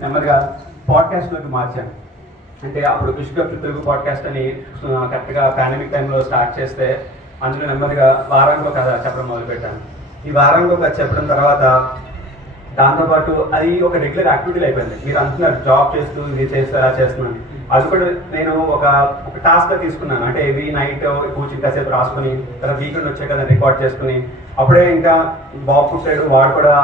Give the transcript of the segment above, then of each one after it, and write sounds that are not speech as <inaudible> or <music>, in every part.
నెమ్మదిగా పాడ్కాస్ట్లోకి మార్చాను అంటే అప్పుడు విశ్వకప్ తెలుగు పాడ్కాస్ట్ అని కరెక్ట్గా పాండమిక్ టైంలో స్టార్ట్ చేస్తే అందులో నెమ్మదిగా వారానికి ఒక చెప్పడం మొదలుపెట్టాను ఈ వారానికి ఒక చెప్పడం తర్వాత దాంతోపాటు అది ఒక రెగ్యులర్ యాక్టివిటీ అయిపోయింది. మీరు అంటున్నారు జాబ్ చేస్తూ ఇది చేస్తూ అలా చేస్తున్నాను. అది కూడా నేను ఒక ఒక టాస్క్ తీసుకున్నాను. అంటే ఎవ్రీ నైట్ కూర్చుని కాసేపు రాసుకుని తర్వాత వీకెండ్ వచ్చే కదా రికార్డ్ చేసుకుని అప్పుడే ఇంకా బాబు పుట్టాడు వాడు కూడా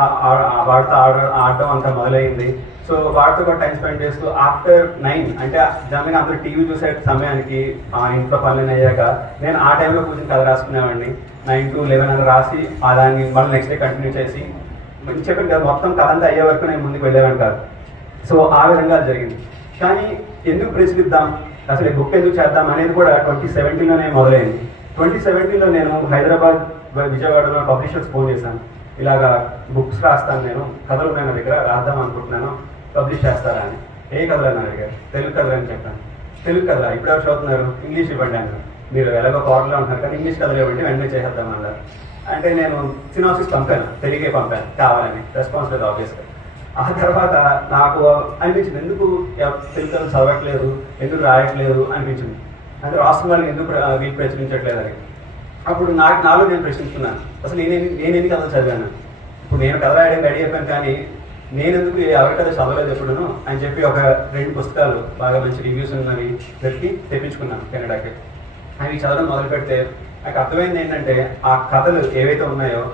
వాడితో ఆడ ఆడడం అంత మొదలైంది. సో వాడితో కూడా టైం స్పెండ్ చేస్తూ ఆఫ్టర్ నైన్ అంటే జనరల్గా అందరూ టీవీ చూసే సమయానికి ఆ ఇంట్లో పనులు అయ్యాక నేను ఆ టైంలో కూర్చొని కథ రాసుకునేవాడిని. నైన్ టు లెవెన్ అని రాసి ఆ దాన్ని మళ్ళీ నెక్స్ట్ డే కంటిన్యూ చేసి చెప్పాను కదా మొత్తం కథ అంతా అయ్యే వరకు నేను ముందుకు వెళ్ళేవాడిని కాదు. సో ఆ విధంగా జరిగింది. కానీ ఎందుకు ప్రచురిద్దాం అసలు బుక్ ఎందుకు చేద్దాం అనేది కూడా ట్వంటీ సెవెంటీన్లోనే మొదలైంది. ట్వంటీ సెవెంటీన్లో నేను హైదరాబాద్ విజయవాడలో పబ్లిషర్స్ ఫోన్ చేశాను. ఇలాగా బుక్స్ రాస్తాను నేను కథలు నా దగ్గర రాద్దాం అనుకుంటున్నాను. పబ్లిష్ చేస్తారా అని. ఏ కథలు అని అడిగారు తెలుగు కథలు అని చెప్పాను. తెలుగు కథ ఇప్పుడు ఎవరు చదువుతున్నారు? ఇంగ్లీష్ ఇవ్వండి అన్నారు. మీరు ఎలాగో కోరలో ఉంటున్నారు కానీ ఇంగ్లీష్ కథలు ఇవ్వండి వెంటనే చేసేద్దాం అన్నారు. అంటే నేను సినాసిస్ పంపాను తెలుగే పంపాను కావాలని రెస్పాన్స్ లేదు ఆబ్వియస్గా ఆ తర్వాత నాకు అనిపించింది ఎందుకు తెలుగు కథలు చదవట్లేదు ఎందుకు రాయట్లేదు అనిపించింది. అంటే రాష్ట్రం వాళ్ళని ఎందుకు వీళ్ళు ప్రచురించట్లేదు అని. అప్పుడు నాకు నాలో నేను ప్రశ్నిస్తున్నాను అసలు నేను ఎన్ని- నేను ఎన్ని కథలు చదివాను? ఇప్పుడు నేను కథ రాయడానికి రెడీ అయిపోయాను కానీ నేను ఎందుకు చదవలేదు ఎప్పుడును అని చెప్పి ఒక రెండు పుస్తకాలు బాగా మంచి రివ్యూస్ ఉన్నవి పెట్టి తెప్పించుకున్నాను కెనడాకి. అవి చదవడం మొదలు పెడితే నాకు అర్థమైంది ఏంటంటే ఆ కథలు ఏవైతే ఉన్నాయో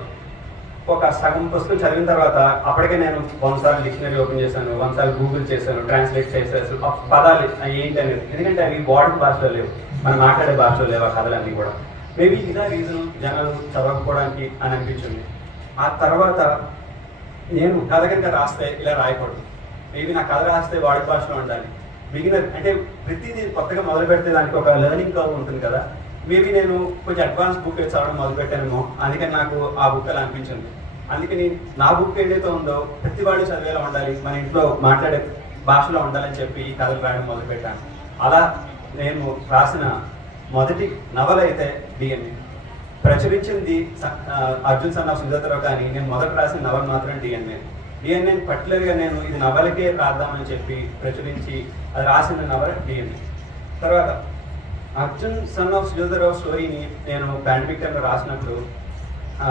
ఒక సగం పుస్తకం చదివిన తర్వాత అప్పటికే నేను వందసార్లు డిక్షనరీ ఓపెన్ చేశాను వంశాలు గూగుల్ చేశాను ట్రాన్స్లేట్ చేసేసి ఆ పదాలు ఏంటి అనేది. ఎందుకంటే అవి వాడుక భాషలో లేవు. మనం మాట్లాడే భాషలో లేవు ఆ కథలన్నీ కూడా. మేబీ ఇదా రీజన్ జనాలు చదవకపోవడానికి అని అనిపించింది. ఆ తర్వాత నేను కథ కనుక రాస్తే ఇలా రాయకూడదు. మేబీ నా కథ రాస్తే వాడి భాషలో ఉండాలి. బిగినర్ అంటే ప్రతిదీ కొత్తగా మొదలు పెడితే దానికి ఒక లెర్నింగ్ కర్వ్ ఉంటుంది కదా. మేబీ నేను కొంచెం అడ్వాన్స్ బుక్ చదవడం మొదలు పెట్టానేమో అందుకని నాకు ఆ బుక్ అలా అనిపించింది. అందుకని నా బుక్ ఏదైతే ఉందో ప్రతి వాడు చదివేలా ఉండాలి మన ఇంట్లో మాట్లాడే భాషలో ఉండాలని చెప్పి ఈ కథలు రాయడం మొదలు పెట్టాను అలా నేను రాసిన మొదటి నవల అయితే డిఎన్ఏ ప్రచురించింది అర్జున్ సన్ ఆఫ్ సుజాతరావు కానీ నేను మొదట రాసిన నవల్ మాత్రం డిఎన్ఏ. డిఎన్ఏ పర్టికులర్గా నేను ఇది నవలకే రాద్దామని చెప్పి ప్రచురించి అది రాసిన నవల డిఎన్ఏ. తర్వాత అర్జున్ సన్ ఆఫ్ సుజాతరావు స్టోరీని నేను పాండమిక్ టైంలో రాసినప్పుడు ఆ,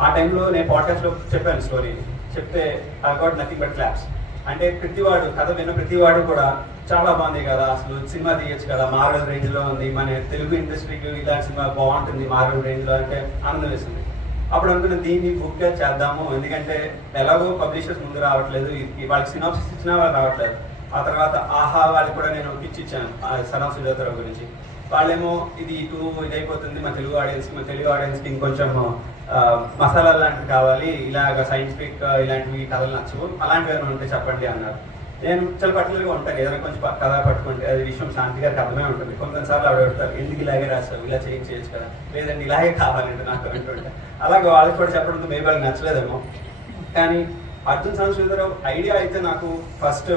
ఆ టైంలో నేను పాడ్కాస్ట్లో చెప్పాను స్టోరీని. చెప్తే I got nothing but claps. అంటే ప్రతివాడు కథ విన్న ప్రతివాడు కూడా చాలా బాగుంది కదా అసలు సినిమా తీయచ్చు కదా మార్వెల్ రేంజ్లో ఉంది మన తెలుగు ఇండస్ట్రీకి ఇలాంటి సినిమా బాగుంటుంది మార్వెల్ రేంజ్లో అంటే ఆనందం వేస్తుంది అప్పుడు అనుకున్న దీన్ని బుక్గా చేద్దాము ఎందుకంటే ఎలాగో పబ్లిషర్స్ ముందు రావట్లేదు వాళ్ళకి సినాప్సిస్ ఇచ్చినా వాళ్ళు రావట్లేదు. ఆ తర్వాత ఆహా వాళ్ళకి కూడా నేను పిచ్ ఇచ్చాను సనా సుజాతరావు గురించి. వాళ్ళేమో ఇది ఇటు ఇది అయిపోతుంది మా తెలుగు ఆడియన్స్కి మా తెలుగు ఆడియన్స్కి ఇంకొంచెం మసాలా లాంటివి కావాలి ఇలాగ సైంటిఫిక్ ఇలాంటివి కథలు నచ్చవు అలాంటివి ఏమైనా ఉంటే చెప్పండి అన్నారు. నేను చాలా పర్టికులర్గా ఉంటాను ఏదైనా కొంచెం కథ పట్టుకుంటే అది విషయం శాంతి గారికి అర్థమే ఉంటుంది. కొంతసార్లు ఆవిడ పెడతారు ఎందుకు ఇలాగే రాస్తావు ఇలా చేంజ్ చేయొచ్చు కదా? లేదండి ఇలాగే కావాలంటే నాకు అంటుంటే అలాగే వాళ్ళకి కూడా చెప్పడంతో మేబీ వాళ్ళకి నచ్చలేదేమో. కానీ అర్జున్ సంస్కృతరావు ఐడియా అయితే నాకు ఫస్ట్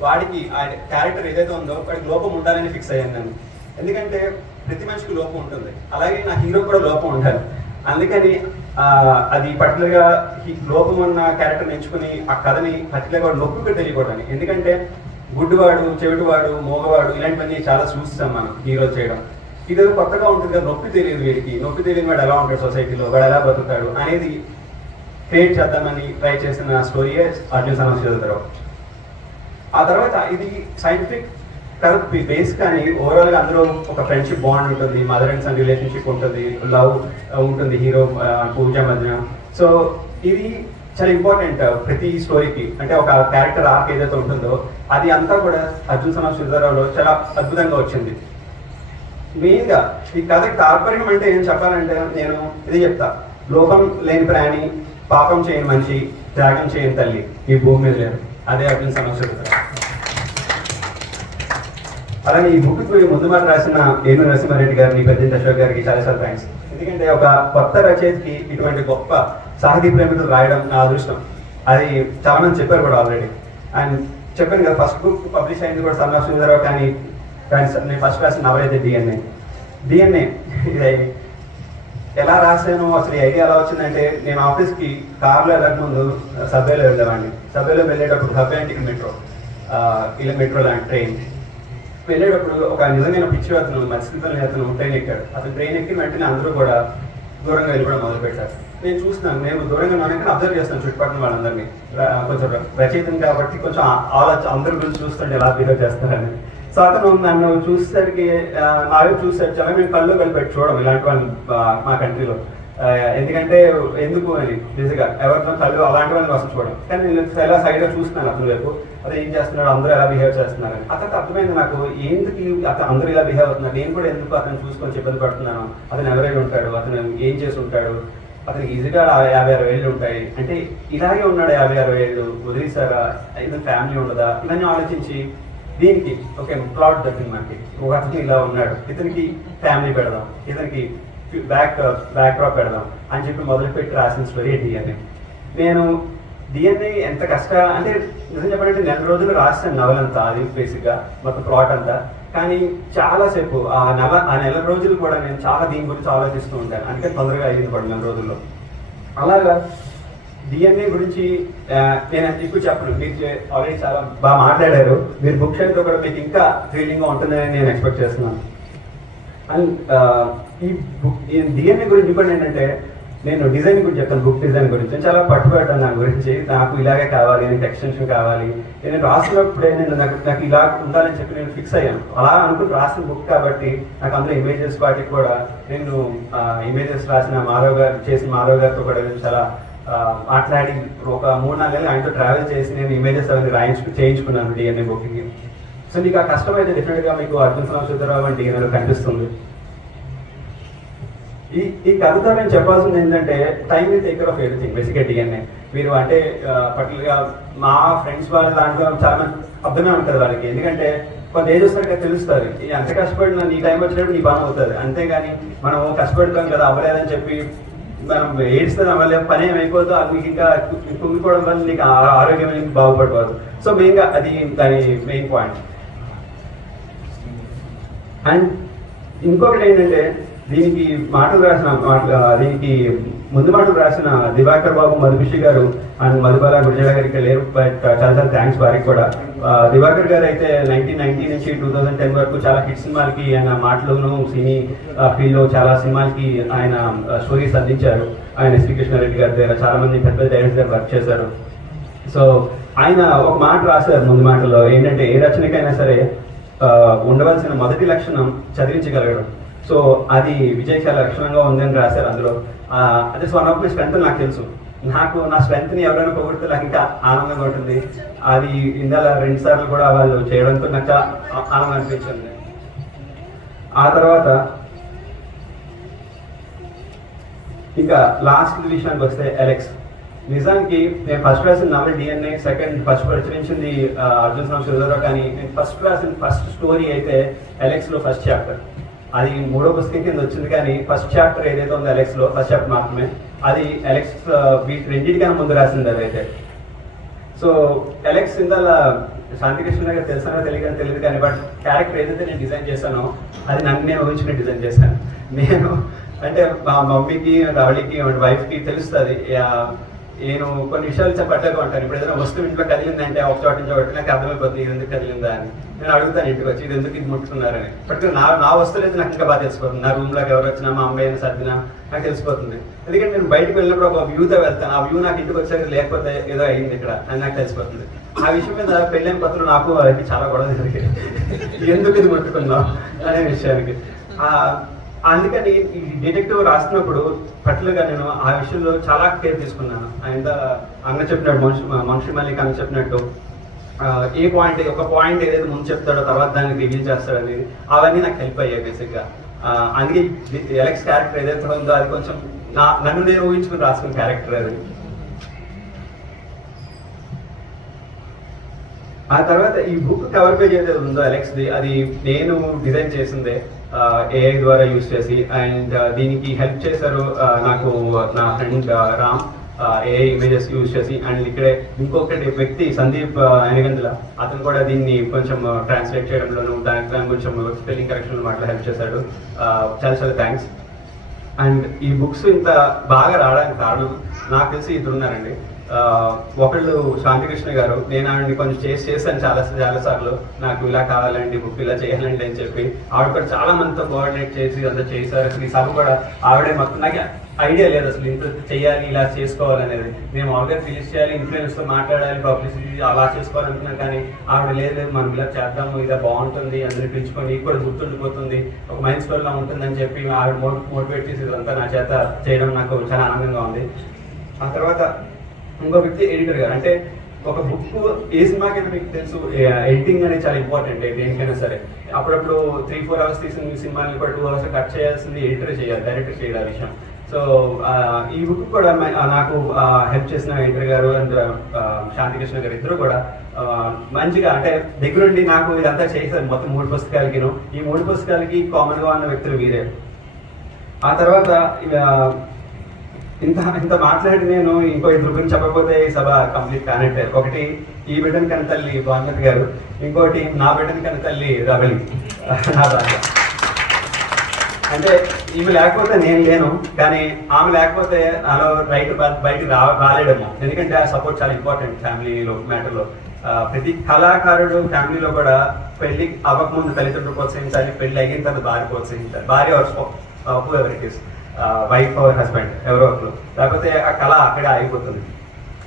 వాడికి ఆ క్యారెక్టర్ ఏదైతే ఉందో వాడికి లోపం ఉండాలని ఫిక్స్ అయ్యాను నేను. ఎందుకంటే ప్రతి మనిషికి లోపం ఉంటుంది. అలాగే నా హీరో కూడా లోపం ఉంటారు అందుకని అది పర్టికులర్గా లోపం ఉన్న క్యారెక్టర్ ఎంచుకుని ఆ కథని పర్టికులర్గా నొప్పిగా తెలియకూడదని. ఎందుకంటే గుడ్డివాడు చెవిటివాడు మోగవాడు ఇలాంటివన్నీ చాలా చూస్తాం మనం హీరో చేయడం. ఇది కొత్తగా ఉంటుంది కదా నొప్పి తెలియదు వీడికి. నొప్పి తెలియని వాడు ఎలా ఉంటాడు సొసైటీలో వాడు ఎలా బతుకుతాడు? అనేది క్రియేట్ చేద్దామని ట్రై చేసిన స్టోరీయే అర్జున్ సమస్య ఆ తర్వాత ఇది సైంటిఫిక్ కానీ బేస్ కానీ ఓవరాల్గా అందులో ఒక ఫ్రెండ్షిప్ బాండ్ ఉంటుంది మదర్ అండ్ సన్ రిలేషన్షిప్ ఉంటుంది లవ్ uh, ఉంటుంది హీరో uh, పూజ మధ్య సో ఇది చాలా ఇంపార్టెంట్ uh, ప్రతి స్టోరీకి అంటే ఒక క్యారెక్టర్ ఆర్క్ ఏదైతే ఉంటుందో అది అంతా కూడా అర్జున్ సమాజ్ సుధారావులో చాలా అద్భుతంగా వచ్చింది. మెయిన్గా ఈ కథకి తాత్పర్యం అంటే ఏం చెప్పాలంటే నేను ఇది చెప్తా. లోపం లేని ప్రాణి పాపం చేయని మనిషి త్యాగం చేయని తల్లి ఈ భూమి మీద లేరు. అదే అర్జున్ సమస్య అలాగే ఈ బుక్ ముందు మాట రాసిన ఏను నరసింహారెడ్డి గారిని పెద్ద అశోక్ గారికి చాలా చాలా థ్యాంక్స్ ఎందుకంటే ఒక కొత్త రచయితకి ఇటువంటి గొప్ప సాహితీ ప్రేమికులు రాయడం నా అదృష్టం. అది చాలా మంది చెప్పారు కూడా ఆల్రెడీ అండ్ చెప్పాను కదా ఫస్ట్ బుక్ పబ్లిష్ అయింది కూడా సన్నా సుందరరావు కానీ కానీ నేను ఫస్ట్ రాసిన నవలైతే డిఎన్ఏ డిఎన్ఏ ఇది ఎలా రాశాను అసలు ఈ ఐడియా ఎలా వచ్చిందంటే నేను ఆఫీస్కి కార్లో వెళ్ళక ముందు సబ్వేలో వెళ్ళేవాడిని. సబ్వేలో వెళ్ళేటప్పుడు సబ్వే అంటే మెట్రో ఇలా మెట్రో లాంటి ట్రైన్ వెళ్ళేటప్పుడు ఒక నిజమైన పిచ్చి అతను మత్స్యతలు అతను ట్రైన్ ఎక్కాడు. అతను ట్రైన్ ఎక్కి వెంటనే అందరూ కూడా దూరంగా వెళ్ళిపోవడం మొదలు పెట్టారు నేను చూస్తున్నాను మేము దూరంగా ఉన్నాను అబ్జర్వ్ చేస్తాను చుట్టుపక్కల వాళ్ళందరినీ. కొంచెం రచయితం కాబట్టి కొంచెం ఆ- ఆలోచన అందరి గురించి చూస్తుంటే ఎలా బిహేవ్ చేస్తారని. సో అతను నన్ను చూసేసరికి ఆ, నా చాలా మేము కళ్ళు కలిపెట్టి చూడడం ఇలాంటి వాళ్ళు మా కంట్రీలో ఎందుకంటే ఎందుకు అని నిజంగా ఎవరితో కళ్ళు అలాంటి వాళ్ళని అసలు చూడడం. కానీ నేను ఎలా సైడ్లో చూస్తున్నాను అతని వైపు. అదే ఏం చేస్తున్నాడు? అందరూ ఎలా బిహేవ్ చేస్తున్నారు అతనికి అర్థమైంది నాకు ఎందుకు అతను అందరూ ఇలా బిహేవ్ అవుతున్నారు? నేను కూడా ఎందుకు అతను చూసుకొని ఇబ్బంది పడుతున్నాను? అతను ఎవరైనా ఉంటాడు? అతను ఏం చేసి ఉంటాడు? అతనికి ఈజీగా యాభై అరవై ఏళ్ళు ఉంటాయి. అంటే ఇలాగే ఉన్నాడు యాభై అరవై ఏళ్ళు వదిలేసారా ఇతను ఫ్యామిలీ ఉండదా? ఇవన్నీ ఆలోచించి దీనికి ఓకే ప్లాట్ దొరికింది మనకి. ఒక అతను ఇలా ఉన్నాడు. ఇతనికి ఫ్యామిలీ పెడదాం. ఇతనికి బ్యాక్ బ్యాక్ డ్రాప్ పెడదాం అని చెప్పి మొదలుపెట్టి రాసిన స్టోరీ డిఎన్ఏ నేను డిఎన్ఏ ఎంత కష్ట అంటే నిజం చెప్పాలంటే నెల రోజులు రాసిన నవల్ అంతా అది బేసిక్గా మొత్తం ప్లాట్ అంతా. కానీ చాలాసేపు ఆ నెల ఆ నెల రోజులు కూడా నేను చాలా దీని గురించి ఆలోచిస్తూ ఉంటాను. అంటే తొందరగా అయ్యింది పడు నెల రోజుల్లో. అలాగా డిఎన్ఏ గురించి నేను ఎక్కువ చెప్పను. మీరు ఆల్రెడీ చాలా బాగా మాట్లాడారు. మీరు బుక్ చదివితే కూడా మీకు ఇంకా థ్రిల్లింగ్గా ఉంటుందని నేను ఎక్స్పెక్ట్ చేస్తున్నాను. అండ్ ఈ బుక్ ఈ డిఎన్ఏ గురించి కూడా ఏంటంటే నేను డిజైన్ గురించి చెప్తాను బుక్ డిజైన్ గురించి. నేను చాలా పట్టుబడ్డాను దాని గురించి. నాకు ఇలాగే కావాలి నాకు ఎక్స్టెన్షన్ కావాలి. నేను రాసినప్పుడే నేను నాకు నాకు ఇలా ఉండాలని చెప్పి నేను ఫిక్స్ అయ్యాను. అలా అనుకుని రాసిన బుక్ కాబట్టి నాకు అందులో ఇమేజెస్ వాటికి కూడా నేను ఇమేజెస్ రాసిన మాధవ్ గారు చేసిన మాధవ్ గారితో కూడా నేను చాలా మాట్లాడి ఒక మూడు నాలుగు నెలలు ఆయనతో ట్రావెల్ చేసి నేను ఇమేజెస్ అవన్నీ రాయించు చేయించుకున్నాను డిఎన్ఏ బుక్కి సో నీకు ఆ కష్టం అయితే డెఫినెట్గా మీకు అర్జున్ సంవత్సరావు అని డిఎన్ఏలో కనిపిస్తుంది. ఈ ఈ కథతో నేను చెప్పాల్సింది ఏంటంటే time is taker of everything బేసిక్గా డిఎన్ఏ మీరు అంటే పర్టికులర్గా మా ఫ్రెండ్స్ వాళ్ళ దాంట్లో చాలా మంది అర్థమే ఉంటుంది వాళ్ళకి. ఎందుకంటే కొంత ఏజ్ వస్తాక తెలుస్తుంది ఎంత కష్టపడినా నీ టైం వచ్చినప్పుడు నీ పని అవుతుంది. అంతేగాని మనం కష్టపడతాం కదా అవ్వలేదని చెప్పి మనం ఏడిస్తే అవ్వలేదు పని ఏమైపోతుందో అది ఇంకా కుంగిపోవడం వల్ల నీకు ఆ- ఆరోగ్యం అనేది బాగుపడిపోదు సో మెయిన్గా అది దాని మెయిన్ పాయింట్ అండ్ ఇంకొకటి ఏంటంటే దీనికి మాటలు రాసిన మాటలు దీనికి ముందు మాటలు రాసిన దివాకర్ బాబు మధుభిషి గారు అండ్ మధుబాల గురజాల గారికి లేరు బట్ చాలా చాలా థ్యాంక్స్ వారికి కూడా. దివాకర్ గారు అయితే నైన్టీన్ నైన్టీ నుంచి టూ థౌజండ్ టెన్ వరకు చాలా హిట్ సినిమాలకి ఆయన మాటలను సినీ ఫీల్డ్లో చాలా సినిమాలకి ఆయన స్టోరీస్ అందించారు ఆయన శ్రీకృష్ణారెడ్డి గారి దగ్గర చాలా మంది పెద్ద పెద్ద డైరెక్టర్స్ దగ్గర వర్క్ చేశారు. సో ఆయన ఒక మాట రాశారు ముందు మాటలో ఏంటంటే ఏ రచనకైనా సరే ఉండవలసిన మొదటి లక్షణం చదివించగలగడం. సో అది విజయశాల లక్షణంగా ఉందని రాశారు అందులో. అదే వన్ ఆఫ్ మై స్ట్రెంత్ నాకు తెలుసు. నాకు నా స్ట్రెంత్ని ని ఎవరైనా పొగిడితే నాకు ఇంకా ఆనందంగా ఉంటుంది. అది ఇందాల రెండు సార్లు కూడా వాళ్ళు చేయడంతో నాకు ఆనందం అనిపించింది. ఆ తర్వాత ఇంకా లాస్ట్ విషయానికి వస్తే ఎలెక్స్ నిజానికి నేను ఫస్ట్ రాసిన నవల్ డిఎన్ఏ సెకండ్ ఫస్ట్ ప్రచురించింది అర్జున్ రామ్ సుధరావు కానీ నేను ఫస్ట్ రాసిన ఫస్ట్ స్టోరీ అయితే ఎలెక్స్లో ఫస్ట్ చాప్టర్ అది మూడో పుస్తకం కింద వచ్చింది కానీ ఫస్ట్ చాప్టర్ ఏదైతే ఉందో ఎలెక్స్లో ఫస్ట్ చాప్టర్ మాత్రమే అది ఎలెక్స్ రెండింటికన్నా ముందు రాసింది అదైతే. సో ఎలెక్స్ ఇందాల శాంతికృష్ణ గారు తెలుసా తెలియదు తెలియదు కానీ బట్ క్యారెక్టర్ ఏదైతే నేను డిజైన్ చేశానో అది నన్ను నేను ఊహించుకుని డిజైన్ చేశాను. నేను అంటే మా మమ్మీకి రావళికి వైఫ్కి తెలుస్తుంది నేను కొన్ని విషయాలు చెప్పట్లేదు అంటాను ఇప్పుడు ఏదైనా వస్తువు ఇంట్లో కదిలిందంటే ఒక చోట నుంచి ఒకటి నాకు అర్థమైపోతుంది ఇది ఎందుకు కదిలిందా అని. నేను అడుగుతాను ఇంటికి వచ్చి ఇది ఎందుకు ఇది ముట్టుకున్నారని బట్ నా నా వస్తువులు అయితే నాకు ఇంకా బాగా తెలిసిపోతుంది. నా రూమ్లోకి ఎవరు వచ్చినా మా అమ్మాయి అయినా సర్దినా నాకు తెలిసిపోతుంది. ఎందుకంటే నేను బయటకు వెళ్ళినప్పుడు ఒక వ్యూతో వెళ్తాను. ఆ వ్యూ నాకు ఇంటికి వచ్చాక లేకపోతే ఏదో అయింది ఇక్కడ అని నాకు తెలిసిపోతుంది. ఆ విషయం మీద పెళ్ళైన కొత్తలో నాకు అది చాలా గొడవ జరిగింది <laughs> ఎందుకు ఇది ముట్టుకున్నాం అనే విషయానికి. ఆ, అందుకని ఈ డిటెక్టివ్ రాసినప్పుడు పట్లుగా నేను ఆ విషయంలో చాలా కేర్ తీసుకున్నాను. ఆయన అన్న చెప్పినట్టు మనిషి మనిషి మళ్ళీ అన్న చెప్పినట్టు ఏ పాయింట్ ఒక పాయింట్ ఏదైతే ముందు చెప్తాడో తర్వాత దాన్ని రివీల్ చేస్తాడు అనేది అవన్నీ నాకు హెల్ప్ అయ్యాయి బేసిక్గా అందుకే ఎలక్స్ క్యారెక్టర్ ఏదైతే ఉందో అది కొంచెం నా నన్ను నేను ఊహించుకుని రాసుకున్న క్యారెక్టర్ అది. ఆ తర్వాత ఈ బుక్ కవర్ పేజ్ ఏదైతే ఉందో అలెక్స్ది అది నేను డిజైన్ చేసిందే. ఏఐ ద్వారా యూస్ చేసి అండ్ uh, దీనికి హెల్ప్ చేశారు నాకు నా friend Ram. AI images use చేసి అండ్ ఇక్కడే ఇంకొకటి వ్యక్తి సందీప్ అనగందుల అతను కూడా దీన్ని కొంచెం ట్రాన్స్లేట్ చేయడంలోను దాని కొంచెం స్పెల్లింగ్ కరెక్షన్ మాటలు హెల్ప్ చేశాడు. చాలా చాలా థ్యాంక్స్ అండ్ ఈ బుక్స్ ఇంత బాగా రావడానికి కారణం నాకు తెలిసి ఇద్దరు ఉన్నారండి. ఒకళ్ళు శాంతికృష్ణ గారు నేను ఆవిడని కొంచెం చేసి చేశాను చాలా చాలా సార్లు నాకు ఇలా కావాలండి బుక్ ఇలా చేయాలండి అని చెప్పి ఆవిడ కూడా చాలా మందితో కోఆర్డినేట్ చేసి అంతా చేశారు. అసలు ఈ సభ కూడా ఆవిడే మొత్తం నాకు ఐడియా లేదు అసలు ఇంత చేయాలి ఇలా చేసుకోవాలనేది. మేము మామూలుగా రిలీజ్ చేయాలి ఇన్ఫ్లుయెన్స్తో మాట్లాడాలి పబ్లిసిటీ అలా చేసుకోవాలనుకున్నాం కానీ ఆవిడ లేదు లేదు మనం ఇలా చేద్దాము ఇలా బాగుంటుంది అందరిని పిలుచుకొని కూడా గుర్తుండిపోతుంది. ఒక మైండ్ స్టోర్ ఉంటుందని చెప్పి ఆవిడ మోటివేట్ చేసి ఇదంతా నా చేత చేయడం నాకు చాలా ఆనందంగా ఉంది. ఆ తర్వాత ఇంకో వ్యక్తి ఎడిటర్ గారు. అంటే ఒక బుక్ ఏ సినిమాకైనా మీకు తెలుసు ఎడిటింగ్ అనేది చాలా ఇంపార్టెంట్ దేనికైనా సరే. అప్పుడప్పుడు త్రీ ఫోర్ అవర్స్ తీసిన సినిమాని కూడా టూ అవర్స్ కట్ చేయాల్సింది ఎడిటర్ చేయాలి డైరెక్టర్ చేయాలి ఆ విషయం. సో ఈ బుక్ కూడా నాకు హెల్ప్ చేసిన ఎడిటర్ గారు అండ్ శాంతికృష్ణ గారు ఇద్దరు కూడా మంచిగా అంటే దగ్గరుండి నాకు ఇదంతా చేశారు మొత్తం మూడు పుస్తకాలకి ఈ మూడు పుస్తకాలకి కామన్గా ఉన్న వ్యక్తులు వీరే. ఆ తర్వాత ఇంత ఇంత మాట్లాడి నేను ఇంకో ఇద్దరు గురించి చెప్పకపోతే ఈ సభ కంప్లీట్ కానట్టే. ఒకటి ఈ బిడ్డని కన్న తల్లి భానుమతి గారు. ఇంకోటి నా బిడ్డని కన్న తల్లి రవళి. నా భార్య. అంటే ఈమె లేకపోతే నేను లేను కానీ ఆమె లేకపోతే నాలో రైట్ బయట రా రాలేడేమో. ఎందుకంటే ఆ సపోర్ట్ చాలా ఇంపార్టెంట్ ఫ్యామిలీలో మ్యాటర్లో. ప్రతి కళాకారుడు ఫ్యామిలీలో కూడా పెళ్ళి అవ్వకముందు తల్లిదండ్రులు ప్రోత్సహించాలి పెళ్ళి అయిన తర్వాత భార్య ప్రోత్సహించాలి. భార్య whoever it is wife or husband ఎవరో ఒకరు. లేకపోతే ఆ కళ అక్కడే ఆగిపోతుంది.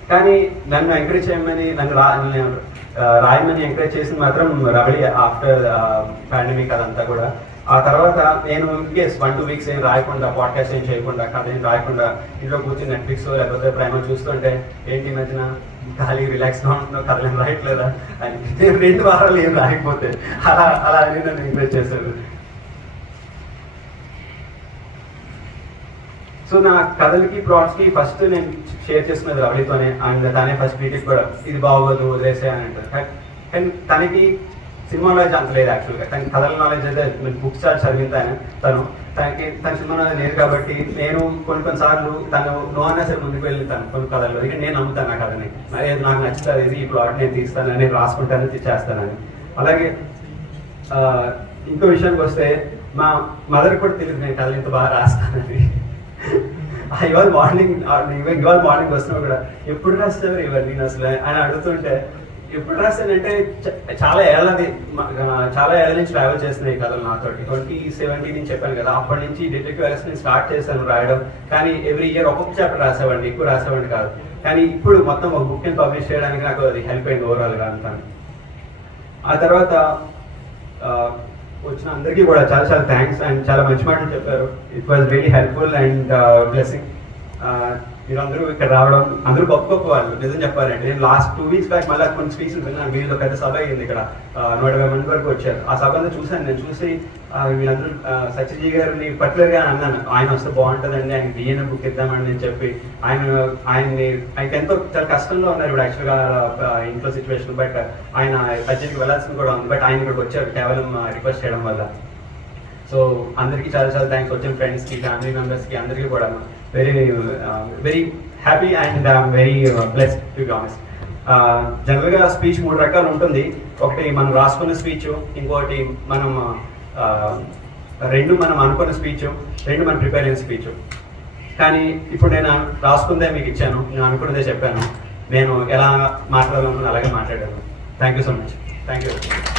కానీ నన్ను ఎంకరేజ్ చేయమని నన్ను రా రాయమని ఎంకరేజ్ చేసింది మాత్రం రవళి ఆఫ్టర్ పాండమిక్ అదంతా కూడా. ఆ తర్వాత నేను ఇన్కేస్ వన్ టూ వీక్స్ ఏం రాయకుండా పాడ్కాస్ట్ ఏం చేయకుండా కథ ఏం రాయకుండా ఇంట్లో కూర్చొని నెట్ఫ్లిక్స్ లేకపోతే ప్రేమ చూస్తుంటే ఏంటి మధ్యన? ఖాళీ రిలాక్స్గా ఉంటుందో ఉంటున్నావు కథలు ఏం రాయట్లేదా? అని. నేను రెండు వారాలు ఏం రాయకపోతే అలా అలా అని నన్ను ఎంకరేజ్ చేశారు. సో నా కథలకి ప్లాట్స్కి ఫస్ట్ నేను షేర్ చేస్తున్నది రవళితోనే అండ్ తనే ఫస్ట్ క్రిటిక్ కూడా. ఇది బాగోదు వదిలేసే అని అంటారు. కానీ తనకి సినిమా నాలెడ్జ్ అంత లేదు యాక్చువల్గా తనకి కథల నాలెడ్జ్ అయితే బుక్స్ చాలా చదివింది ఆయన తను. తనకి తన సినిమా నాలెడ్జ్ లేదు కాబట్టి నేను కొన్ని కొన్ని సార్లు తను నో అన్నా సరే ముందుకు వెళ్తాను కొన్ని కథల్లో. ఇక నేను నమ్ముతాను ఆ కథని. మరి నాకు నచ్చుతుంది ఇది ఈ ప్లాట్ నేను తీస్తాను నేను రాసుకుంటాను ఇది చేస్తానని అలాగే ఇంకో విషయానికి వస్తే మా మదర్ కూడా తెలియదు నేను కథలు ఇంత బాగా రాస్తానని. <laughs> ఇవాళ మార్నింగ్ ఇవాళ మార్నింగ్ వస్తున్నావు కూడా ఎప్పుడు రాస్తావు ఇవన్నీ నేను అసలు? అని అడుగుతుంటే ఎప్పుడు రాస్తానంటే చాలా ఏళ్ళది చాలా ఏళ్ళ నుంచి ట్రావెల్ చేస్తున్నాయి కథలు నాతో ట్వంటీ సెవెంటీ నుంచి చెప్పాను కదా అప్పటి నుంచి డిటెక్టివ్ ఎలక్స్ నేను స్టార్ట్ చేశాను రాయడం. కానీ ఎవ్రీ ఇయర్ ఒక్కొక్క చాప్టర్ రాసేవాడిని ఎక్కువ రాసేవాడిని కాదు. కానీ ఇప్పుడు మొత్తం ఒక బుక్ని పబ్లిష్ చేయడానికి నాకు అది హెల్ప్ అయింది ఓవరాల్గా అంటాను ఆ తర్వాత వచ్చిన అందరికీ కూడా చాలా చాలా థ్యాంక్స్ అండ్ చాలా మంచి మాటలు చెప్పారు. It was very helpful and blessing మీరందరూ ఇక్కడ రావడం అందరూ గొప్ప గొప్ప వాళ్ళు. నిజం చెప్పాలంటే నేను లాస్ట్ టూ వీక్స్ బ్యాక్ మళ్ళీ కొన్ని స్పీచ్ విన్నాను. వీళ్ళు పెద్ద సభ అయింది ఇక్కడ. నూట యాభై మంది వరకు వచ్చారు. ఆ సభ అంతా చూశాను. నేను చూసి వీళ్ళందరూ సత్యజీ గారిని పర్టికులర్గా అన్నాను. ఆయన వస్తే బాగుంటుందండి. ఆయన డిఎన్ఏ బుక్ ఇద్దామని నేను చెప్పి. ఆయన ఆయన్ని ఆయనకి ఎంతో చాలా కష్టంలో ఉన్నారు ఇప్పుడు యాక్చువల్గా ఇంట్లో సిచ్యువేషన్ బట్ ఆయన సర్జరీకి వెళ్ళాల్సింది కూడా ఉంది. బట్ ఆయన ఇక్కడికి వచ్చారు. కేవలం రిక్వెస్ట్ చేయడం వల్ల. సో అందరికీ చాలా చాలా థ్యాంక్స్ వచ్చిన ఫ్రెండ్స్కి ఫ్యామిలీ మెంబర్స్కి అందరికీ కూడా very very happy and very blessed to be జనరల్గా స్పీచ్ మూడు రకాలు ఉంటుంది. ఒకటి మనం రాసుకున్న స్పీచ్ ఇంకోటి మనం uh, uh, రెండు మనం అనుకున్న స్పీచ్ రెండు మనం ప్రిపేర్ అయిన స్పీచ్ కానీ ఇప్పుడు నేను రాసుకుందే మీకు ఇచ్చాను. నేను అనుకున్నదే చెప్పాను. నేను ఎలా మాట్లాడాలనుకున్నా అలాగే మాట్లాడాను. Thank you so much thank you